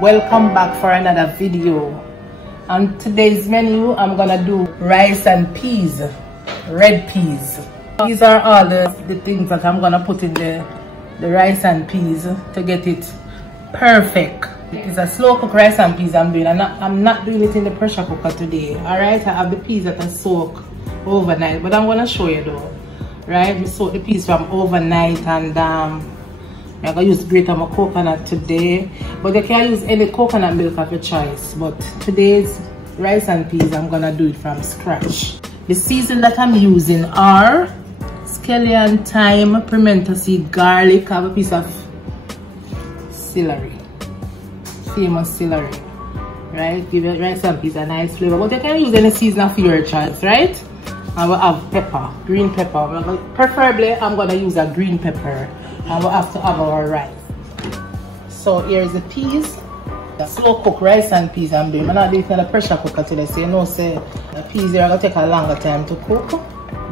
Welcome back for another video. On today's menu, I'm gonna do rice and peas, red peas. These are all the things that I'm gonna put in the rice and peas to get it perfect. It's a slow cook rice and peas I'm doing. I'm not doing it in the pressure cooker today. Alright, I have the peas that I soak overnight, but I'm gonna show you though. Right, we soak the peas from overnight, and I'm gonna use grate my coconut today, but you can use any coconut milk of your choice. But today's rice and peas, I'm gonna do it from scratch. The season that I'm using are scallion, thyme, pimento seed, garlic. I have a piece of celery, famous celery. Right, give your rice and peas a nice flavor. But you can use any season of your choice, right? I will have pepper, green pepper. Preferably, I'm gonna use a green pepper. And we'll have to have our rice. So here's the peas. The slow cook rice and peas I'm doing. I'm not doing it in the pressure cooker today, so you know, say the peas are gonna take a longer time to cook.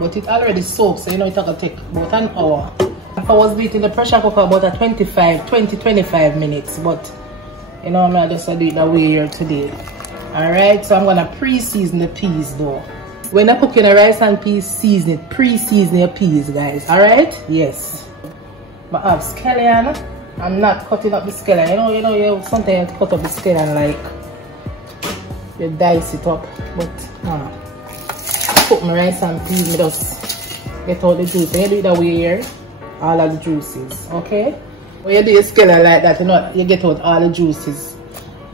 But it already soaked, so you know it's gonna take about an hour. If I was doing it in the pressure cooker, about a 20-25 minutes. But you know, I just do it that way here today. Alright, so I'm gonna pre-season the peas though. When you're cooking a rice and peas, season it. Pre-season your peas, guys. Alright? Yes. But I have scallion. I'm not cutting up the scallion. You know, sometimes you have to cut up the scallion, like you dice it up. But cook my rice and peas, me just get all the juice. You do it that way here, all of the juices. Okay? When you do your scallion like that, you know, you get out all the juices,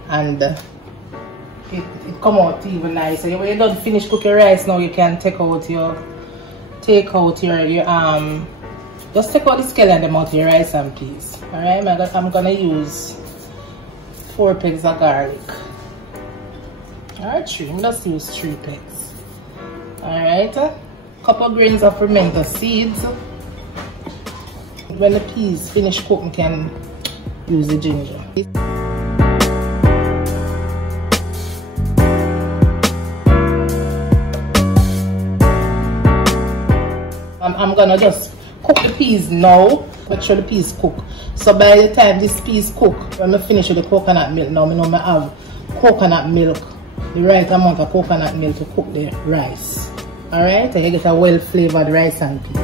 and it come out even nicer. When you don't finish cooking rice now, you can take out your just take out the scallion and them out of your rice and peas. Alright, I'm gonna use 4 pegs of garlic. Alright, 3. Let's use 3 pegs. Alright, couple grains of pimento seeds. When the peas finish cooking, you can use the ginger. I'm gonna just cook the peas now. Make sure the peas cook. So by the time this peas cook, when I finish with the coconut milk now, I know I have coconut milk, the right amount of coconut milk to cook the rice. Alright, and you get a well flavored rice and peas.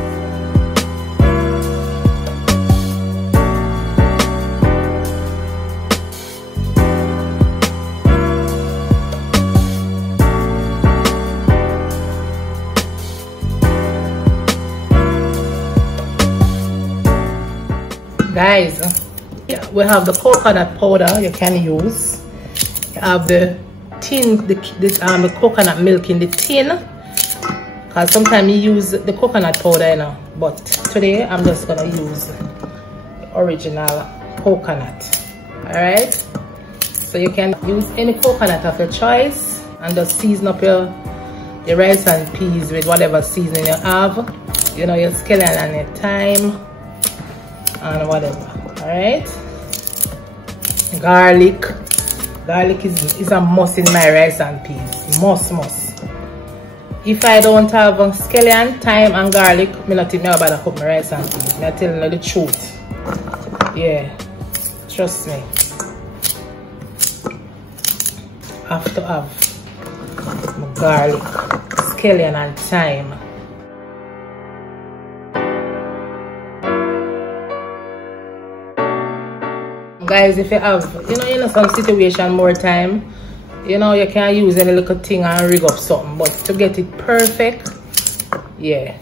Guys, yeah, we have the coconut powder you can use. You have the tin, the coconut milk in the tin, because sometimes you use the coconut powder, you know. But today I'm just gonna use the original coconut. Alright, so you can use any coconut of your choice, and just season up your rice and peas with whatever seasoning you have. You know, your scallion and your thyme and whatever. Alright, garlic is a must in my rice and peas. Must. If I don't have scallion, thyme and garlic, I not think I better cook my rice and peas. I'm telling you the truth. Yeah, trust me. Have to have my garlic, scallion and thyme. Guys, if you have, you know some situation more time, you know, you can use any little thing and rig up something, but to get it perfect, yeah.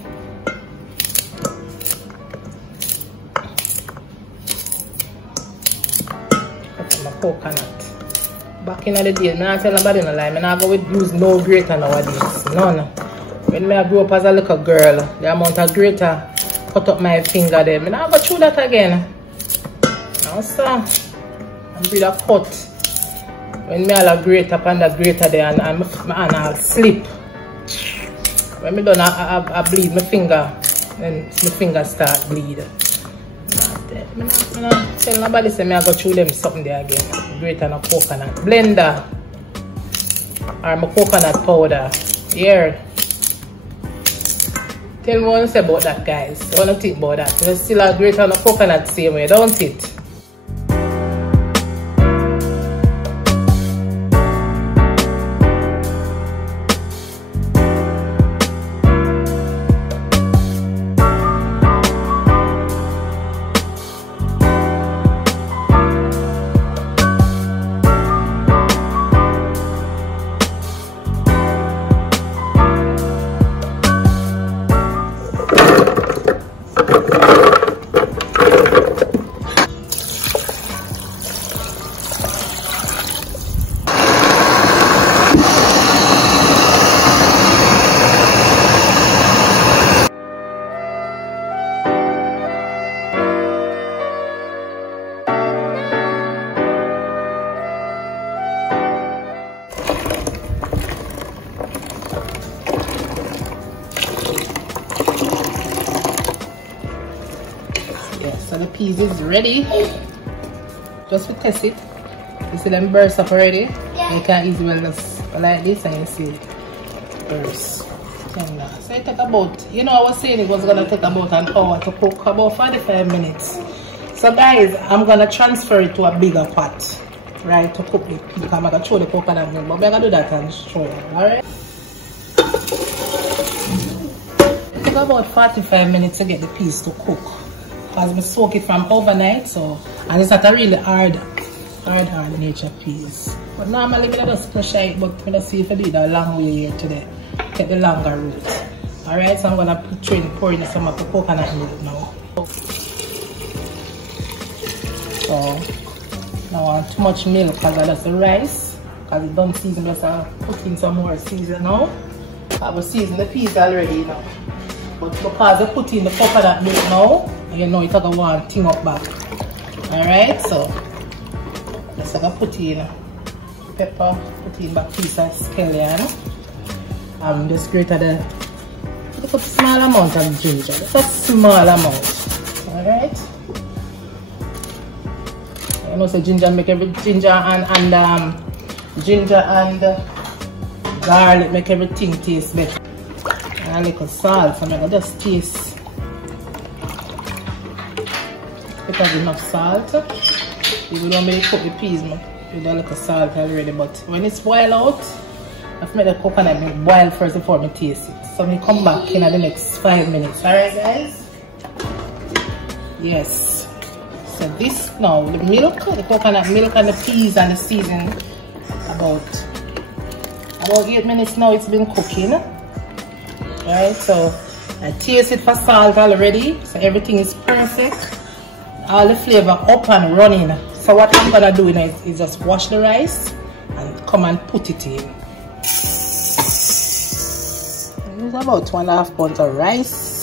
Cut my coconut. Back in the day, I tell nobody no lie, I not go use no grater nowadays. None. When I grew up as a little girl, the amount of grater cut up my finger there, I not go through that again. So I'm really cut when I grate up on the grater there, and my hand will slip. When I done, I bleed my finger, and my finger start bleed. I'm not tell nobody say I go through them something there again. Grater and a coconut blender or my coconut powder. Here. Tell me what you say about that, guys. What do you think about that? You still a grater and a coconut same way, don't it? So the peas is ready. Just to test it. You see them burst up already? Yeah. You can easily just go like this and you see it burst. So it take about, you know, I was saying it was gonna take about an hour to cook, about 45 minutes. So guys, I'm gonna transfer it to a bigger pot, right, to cook the pea. I'm gonna throw the coconut milk, but I'm gonna do that and show you, alright? It took about 45 minutes to get the peas to cook. Because I soak it from overnight, so, and it's not a really hard nature peas. But normally I just push it, but I'm gonna see if I do it a long way here today. Get the longer route. Alright, so I'm gonna pour in some of the coconut milk now. So now I want too much milk because that's the rice. Because it don't season, just put in some more season now. I will season the peas already now. But because I put in the coconut milk now, you know it's gonna want thing up back. Alright, so just gonna put in pepper, put in back piece of scallion. Just grate the put a small amount of ginger. Just a small amount. Alright. You know, so ginger make every ginger and garlic make everything taste better. And a little salt, so I'm gonna just taste if there's enough salt. If you don't make cook the peas, you do a little salt already, but when it's boiled out, I've made the coconut milk boil first before I taste it. So I come back in the next 5 minutes. Alright guys? Yes. So this now, the milk, the coconut milk and the peas and the seasoning, about 8 minutes now it's been cooking. Right, so I taste it for salt already. So everything is perfect. All the flavor up and running. So what I'm gonna do now is just wash the rice and come and put it in. Use about 2.5 pounds of rice.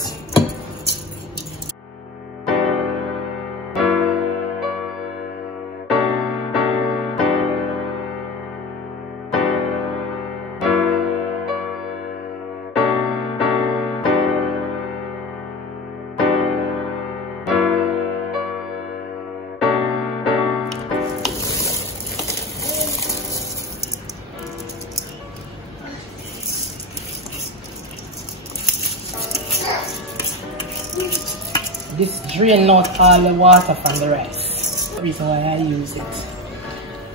This drains out all the water from the rice. That's the reason why I use it.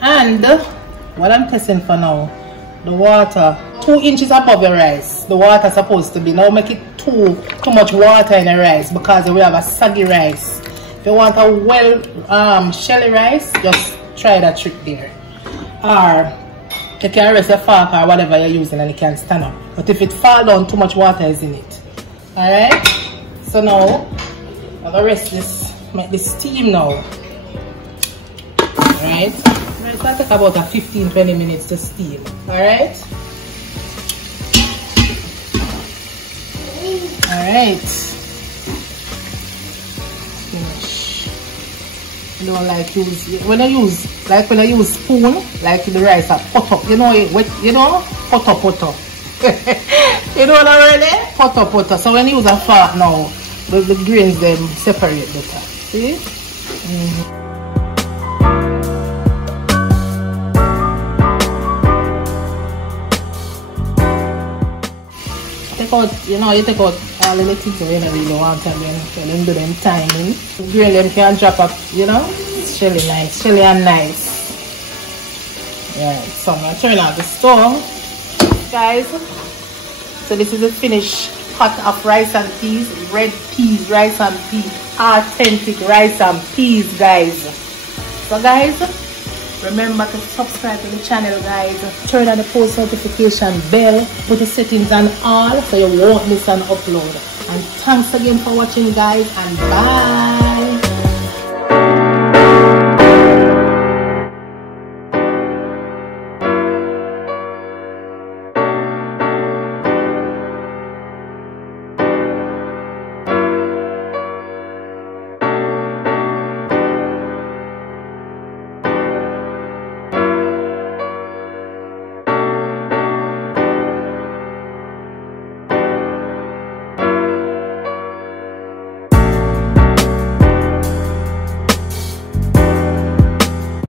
And what I'm testing for now, the water 2 inches above the rice. The water is supposed to be. Now make it too much water in the rice because we have a soggy rice. If you want a well shelly rice, just try that trick there. Or you can rest your fork or whatever you're using and it can stand up. But if it fall down, too much water is in it. Alright? So now I'm gonna rest this, make this steam now. Alright? It's gonna take about 15-20 minutes to steam. Alright? Alright. Finish. You don't like use when I use spoon, like the rice are pot up. You know pot up. You know what already? Pot up. So when you use a fork now, the grains them separate better. See? Take out, you take out all the things you don't really want and then do them timing. The grain them can drop up, it's really nice, really and nice. Right, so I'm gonna turn off the stove, guys. So this is the finished pot of rice and peas, red peas, rice and peas, authentic rice and peas, guys. So guys, remember to subscribe to the channel, guys. Turn on the post notification bell, put the settings on all so you won't miss an upload. And thanks again for watching, guys, and bye.